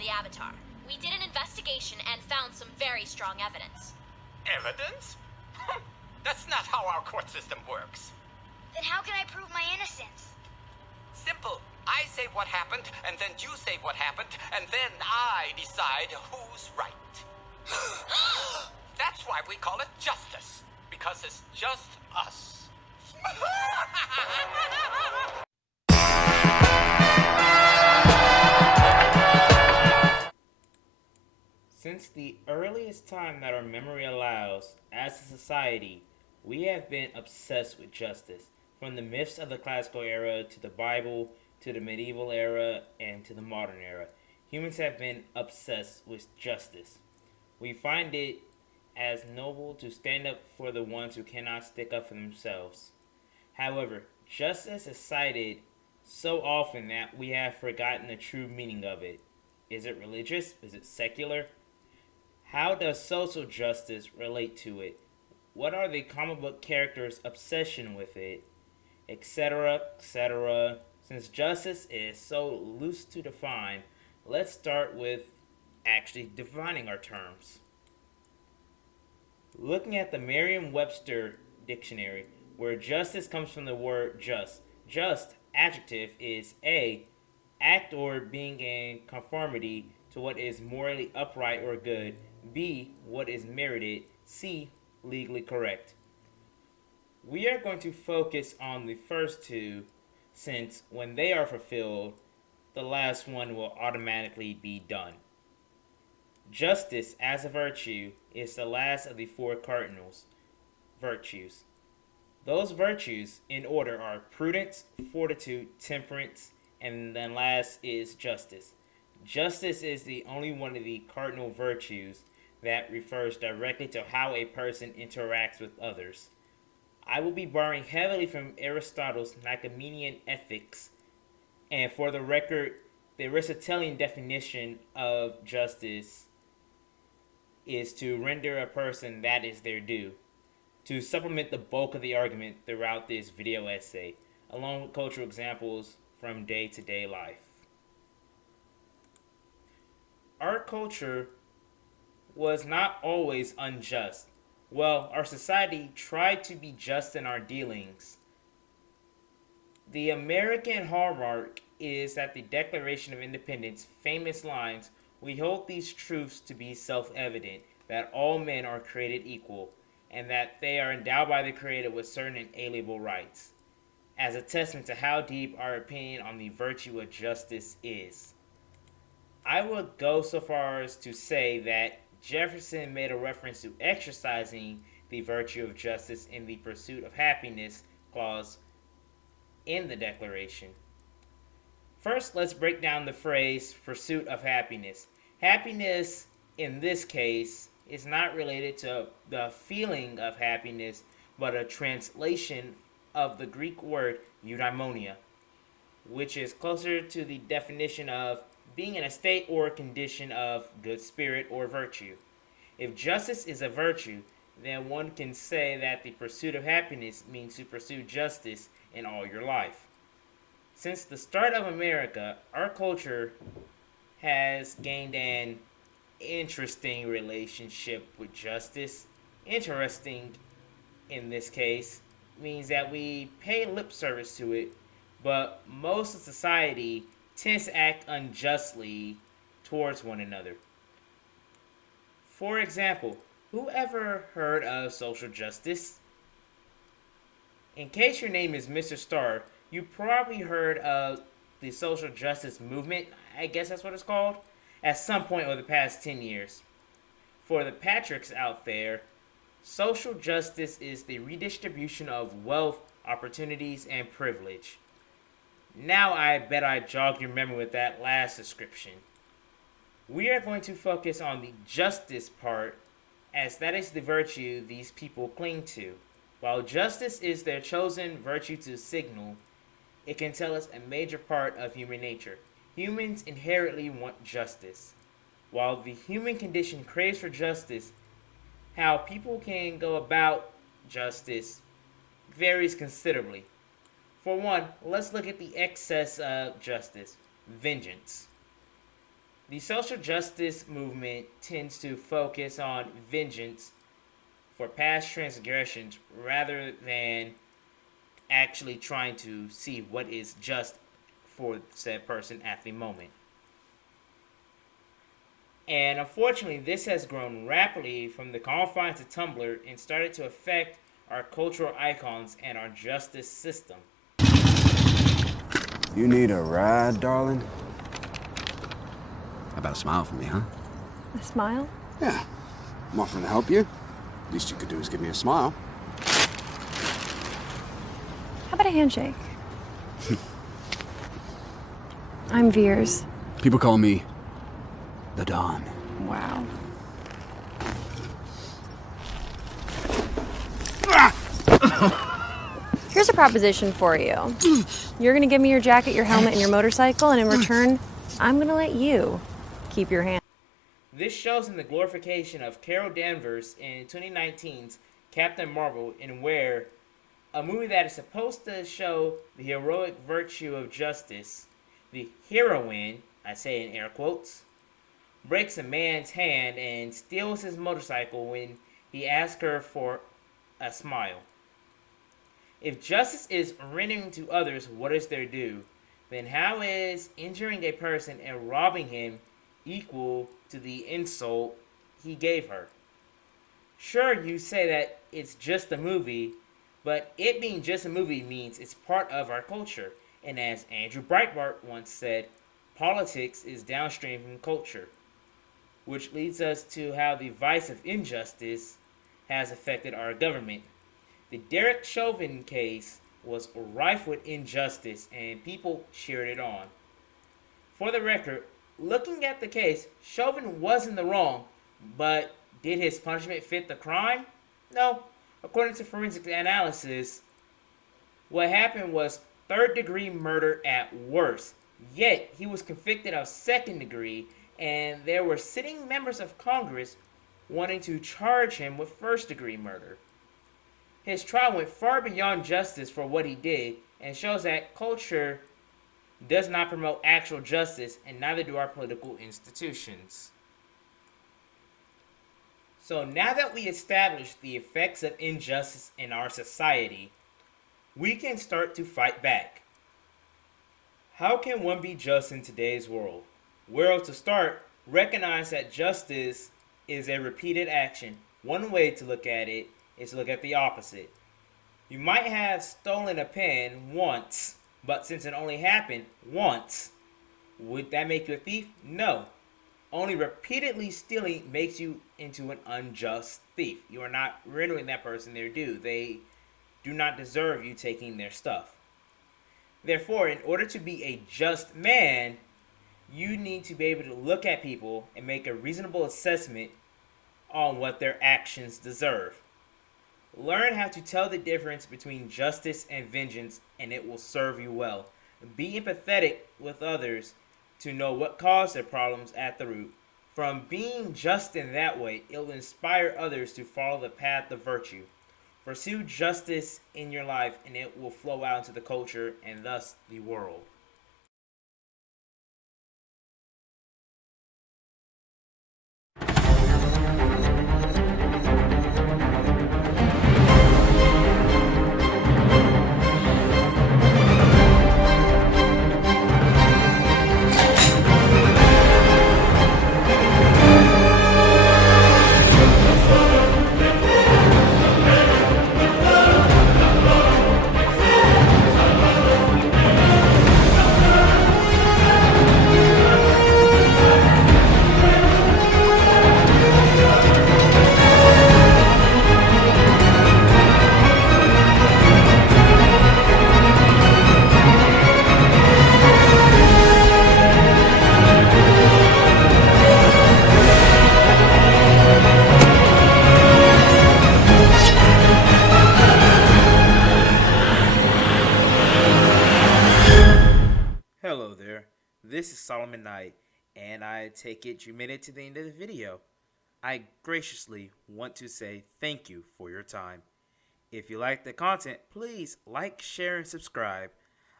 for the Avatar. We did an investigation and found some very strong evidence. Evidence? That's not how our court system works. Then how can I prove my innocence? Simple. I say what happened, and then you say what happened, and then I decide who's right. That's why we call it justice. Because it's just us. Since the earliest time that our memory allows, as a society, we have been obsessed with justice. From the myths of the classical era to the Bible to the medieval era and to the modern era, humans have been obsessed with justice. We find it as noble to stand up for the ones who cannot stick up for themselves. However, justice is cited so often that we have forgotten the true meaning of it. Is it religious? Is it secular? How does social justice relate to it? What are the comic book characters' obsession with it? Etc., etc. Since justice is so loose to define, let's start with actually defining our terms. Looking at the Merriam-Webster dictionary, where justice comes from the word just. Just, adjective, is A, act or being in conformity to what is morally upright or good. B, what is merited. C, legally correct. We are going to focus on the first two, since when they are fulfilled, the last one will automatically be done. Justice, as a virtue, is the last of the four cardinal virtues. Those virtues, in order, are prudence, fortitude, temperance, and then last is justice. Justice is the only one of the cardinal virtues that refers directly to how a person interacts with others. I will be borrowing heavily from Aristotle's Nicomachean Ethics, and for the record, the Aristotelian definition of justice is to render a person that is their due. To supplement the bulk of the argument throughout this video essay, along with cultural examples from day-to-day life. Our culture was not always unjust. Well, our society tried to be just in our dealings. The American hallmark is that the Declaration of Independence famous lines, "We hold these truths to be self-evident, that all men are created equal, and that they are endowed by the Creator with certain inalienable rights," as a testament to how deep our opinion on the virtue of justice is. I would go so far as to say that Jefferson made a reference to exercising the virtue of justice in the pursuit of happiness clause in the Declaration. First, let's break down the phrase pursuit of happiness. Happiness, in this case, is not related to the feeling of happiness, but a translation of the Greek word eudaimonia, which is closer to the definition of being in a state or condition of good spirit or virtue. If justice is a virtue, then one can say that the pursuit of happiness means to pursue justice in all your life. Since the start of America, our culture has gained an interesting relationship with justice. Interesting, in this case, means that we pay lip service to it, but most of society tends to act unjustly towards one another. For example, who ever heard of social justice? In case your name is Mr. Starr, you probably heard of the social justice movement, I guess that's what it's called, at some point over the past 10 years. For the Patricks out there, social justice is the redistribution of wealth, opportunities, and privilege. Now I bet I jogged your memory with that last description. We are going to focus on the justice part, as that is the virtue these people cling to. While justice is their chosen virtue to signal, it can tell us a major part of human nature. Humans inherently want justice. While the human condition craves for justice, how people can go about justice varies considerably. For one, let's look at the excess of justice, vengeance. The social justice movement tends to focus on vengeance for past transgressions rather than actually trying to see what is just for said person at the moment. And unfortunately, this has grown rapidly from the confines of Tumblr and started to affect our cultural icons and our justice system. You need a ride, darling? How about a smile for me, huh? A smile? Yeah. I'm offering to help you. Least you could do is give me a smile. How about a handshake? I'm Veers. People call me the Don. Wow. Here's a proposition for you. You're gonna give me your jacket, your helmet, and your motorcycle, and in return, I'm gonna let you keep your hand. This shows in the glorification of Carol Danvers in 2019's Captain Marvel, in where a movie that is supposed to show the heroic virtue of justice, the heroine, I say in air quotes, breaks a man's hand and steals his motorcycle when he asks her for a smile. If justice is rendering to others what is their due, then how is injuring a person and robbing him equal to the insult he gave her? Sure, you say that it's just a movie, but it being just a movie means it's part of our culture. And as Andrew Breitbart once said, politics is downstream from culture. Which leads us to how the vice of injustice has affected our government. The Derek Chauvin case was rife with injustice and people cheered it on. For the record, looking at the case, Chauvin was in the wrong, but did his punishment fit the crime? No. According to forensic analysis, what happened was third-degree murder at worst. Yet, he was convicted of second-degree, and there were sitting members of Congress wanting to charge him with first-degree murder. His trial went far beyond justice for what he did, and shows that culture does not promote actual justice, and neither do our political institutions. So now that we established the effects of injustice in our society, we can start to fight back. How can one be just in today's world? Well, to start, recognize that justice is a repeated action. One way to look at it is to look at the opposite. You might have stolen a pen once, but since it only happened once, would that make you a thief? No. Only repeatedly stealing makes you into an unjust thief. You are not rendering that person their due. They do not deserve you taking their stuff. Therefore, in order to be a just man, you need to be able to look at people and make a reasonable assessment on what their actions deserve. Learn how to tell the difference between justice and vengeance, and it will serve you well. Be empathetic with others to know what caused their problems at the root. From being just in that way, it will inspire others to follow the path of virtue. Pursue justice in your life, and it will flow out into the culture and thus the world. Hello there, this is Solomon Knight, and I take it you made it to the end of the video. I graciously want to say thank you for your time. If you like the content, please like, share, and subscribe.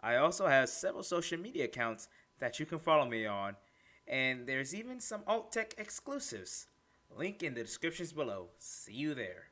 I also have several social media accounts that you can follow me on, and there's even some alt tech exclusives. Link in the descriptions below. See you there.